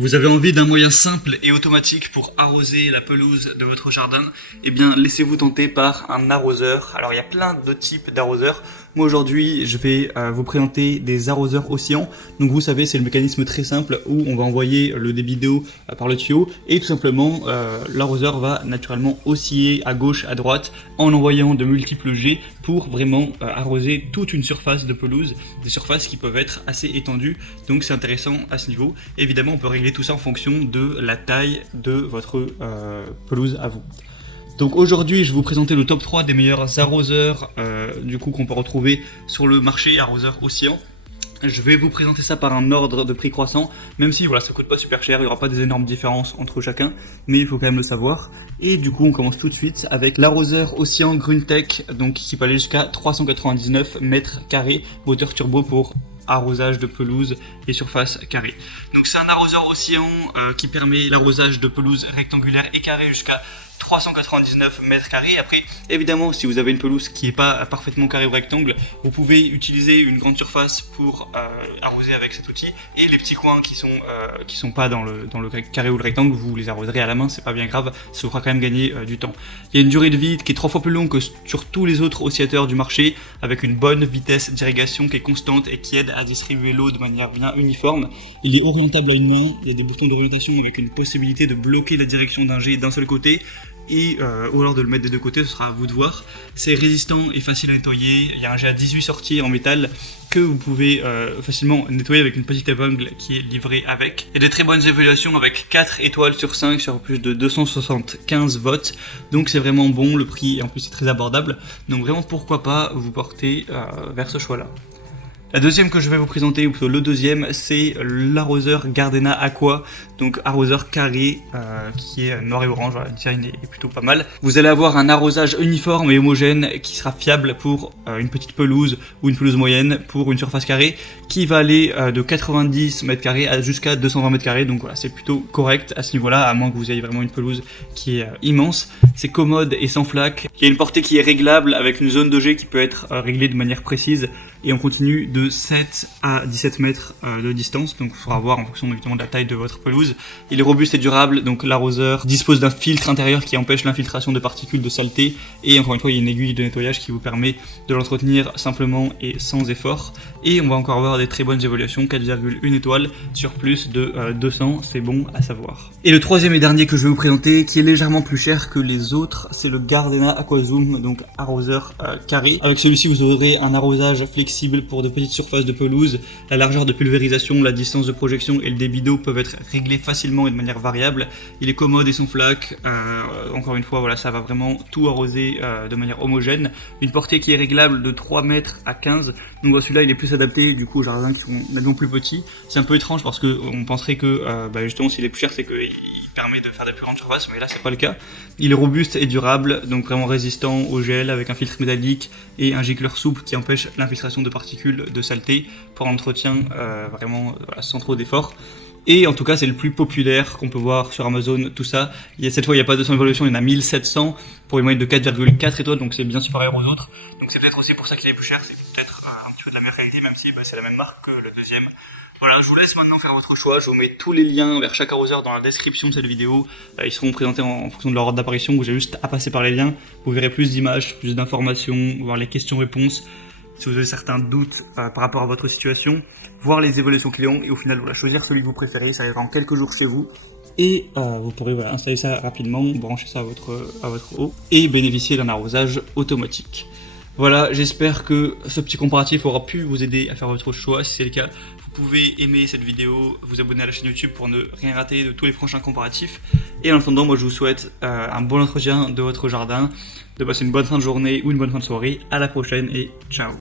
Vous avez envie d'un moyen simple et automatique pour arroser la pelouse de votre jardin? Eh bien, laissez-vous tenter par un arroseur. Alors, il y a plein de types d'arroseurs. Moi, aujourd'hui, je vais vous présenter des arroseurs oscillants. Donc, vous savez, c'est le mécanisme très simple où on va envoyer le débit d'eau par le tuyau et tout simplement, l'arroseur va naturellement osciller à gauche, à droite en envoyant de multiples jets pour vraiment arroser toute une surface de pelouse, des surfaces qui peuvent être assez étendues. Donc, c'est intéressant à ce niveau. Évidemment, on peut régler tout ça en fonction de la taille de votre pelouse à vous. Donc aujourd'hui, je vais vous présenter le top 3 des meilleurs arroseurs qu'on peut retrouver sur le marché, arroseurs oscillants. Je vais vous présenter ça par un ordre de prix croissant, même si voilà, ça coûte pas super cher, il n'y aura pas des énormes différences entre chacun, mais il faut quand même le savoir. Et du coup, on commence tout de suite avec l'arroseur oscillant Gruntech, donc qui peut aller jusqu'à 399 mètres carrés, moteur turbo pour arrosage de pelouse et surface carrée. Donc c'est un arroseur oscillant qui permet l'arrosage de pelouse rectangulaire et carrée jusqu'à 399 mètres carrés. Après, évidemment, si vous avez une pelouse qui n'est pas parfaitement carrée ou rectangle, vous pouvez utiliser une grande surface pour arroser avec cet outil. Et les petits coins qui sont pas dans le carré ou le rectangle, vous les arroserez à la main, c'est pas bien grave, ça vous fera quand même gagner du temps. Il y a une durée de vie qui est 3 fois plus longue que sur tous les autres oscillateurs du marché, avec une bonne vitesse d'irrigation qui est constante et qui aide à distribuer l'eau de manière bien uniforme. Il est orientable à une main, il y a des boutons d'orientation avec une possibilité de bloquer la direction d'un jet d'un seul côté. Et ou alors de le mettre des deux côtés, ce sera à vous de voir. C'est résistant et facile à nettoyer. Il y a un jet à 18 sorties en métal que vous pouvez facilement nettoyer avec une petite épingle qui est livrée avec. Il y a des très bonnes évaluations avec 4 étoiles sur 5 sur plus de 275 votes. Donc c'est vraiment bon, le prix en plus c'est très abordable. Donc vraiment pourquoi pas vous porter vers ce choix-là. La deuxième que je vais vous présenter, ou plutôt le deuxième, c'est l'arroseur Gardena Aqua, donc arroseur carré qui est noir et orange, voilà, le design est plutôt pas mal. Vous allez avoir un arrosage uniforme et homogène qui sera fiable pour une petite pelouse ou une pelouse moyenne pour une surface carrée qui va aller de 90 mètres carrés jusqu'à 220 mètres carrés, donc voilà, c'est plutôt correct à ce niveau-là, à moins que vous ayez vraiment une pelouse qui est immense. C'est commode et sans flaque. Il y a une portée qui est réglable avec une zone de jet qui peut être réglée de manière précise et on continue de 7 à 17 mètres de distance, donc il faudra voir en fonction évidemment de la taille de votre pelouse. Il est robuste et durable, donc l'arroseur dispose d'un filtre intérieur qui empêche l'infiltration de particules de saleté et encore une fois il y a une aiguille de nettoyage qui vous permet de l'entretenir simplement et sans effort. Et on va encore avoir des très bonnes évaluations, 4,1 étoiles sur plus de 200, c'est bon à savoir. Et le troisième et dernier que je vais vous présenter, qui est légèrement plus cher que les autres, c'est le Gardena AquaZoom, donc arroseur carré. Avec celui-ci vous aurez un arrosage flexible pour de petites surfaces de pelouse, la largeur de pulvérisation, la distance de projection et le débit d'eau peuvent être réglés facilement et de manière variable. Il est commode et sans flaque, encore une fois voilà, ça va vraiment tout arroser de manière homogène. Une portée qui est réglable de 3 mètres à 15, donc voilà, celui-là il est plus adapté du coup aux jardins qui sont nettement plus petits. C'est un peu étrange parce qu'on penserait que justement s'il est plus cher c'est qu'il permet de faire des plus grandes surfaces, mais là c'est pas le cas. Il est robuste et durable, donc vraiment résistant au gel avec un filtre métallique et un gicleur souple qui empêche l'infiltration de particules de saleté pour l'entretien vraiment sans trop d'efforts. Et en tout cas c'est le plus populaire qu'on peut voir sur Amazon, tout ça. Cette fois il n'y a pas 200 évaluations, il y en a 1700 pour une moyenne de 4,4 étoiles, donc c'est bien supérieur aux autres. Donc c'est peut-être aussi pour ça qu'il est plus cher, c'est peut-être un petit peu de la meilleure qualité, même si c'est la même marque que le deuxième. Voilà, je vous laisse maintenant faire votre choix, je vous mets tous les liens vers chaque arroseur dans la description de cette vidéo. Ils seront présentés en fonction de leur ordre d'apparition, vous avez juste à passer par les liens. Vous verrez plus d'images, plus d'informations, voir les questions-réponses. Si vous avez certains doutes par rapport à votre situation, voir les évaluations clients et au final voilà, choisir celui que vous préférez, ça arrivera en quelques jours chez vous. Et vous pourrez voilà, installer ça rapidement, brancher ça à votre eau et bénéficier d'un arrosage automatique. Voilà, j'espère que ce petit comparatif aura pu vous aider à faire votre choix. Si c'est le cas, vous pouvez aimer cette vidéo, vous abonner à la chaîne YouTube pour ne rien rater de tous les prochains comparatifs. Et en attendant, moi je vous souhaite un bon entretien de votre jardin, de passer une bonne fin de journée ou une bonne fin de soirée. À la prochaine et ciao.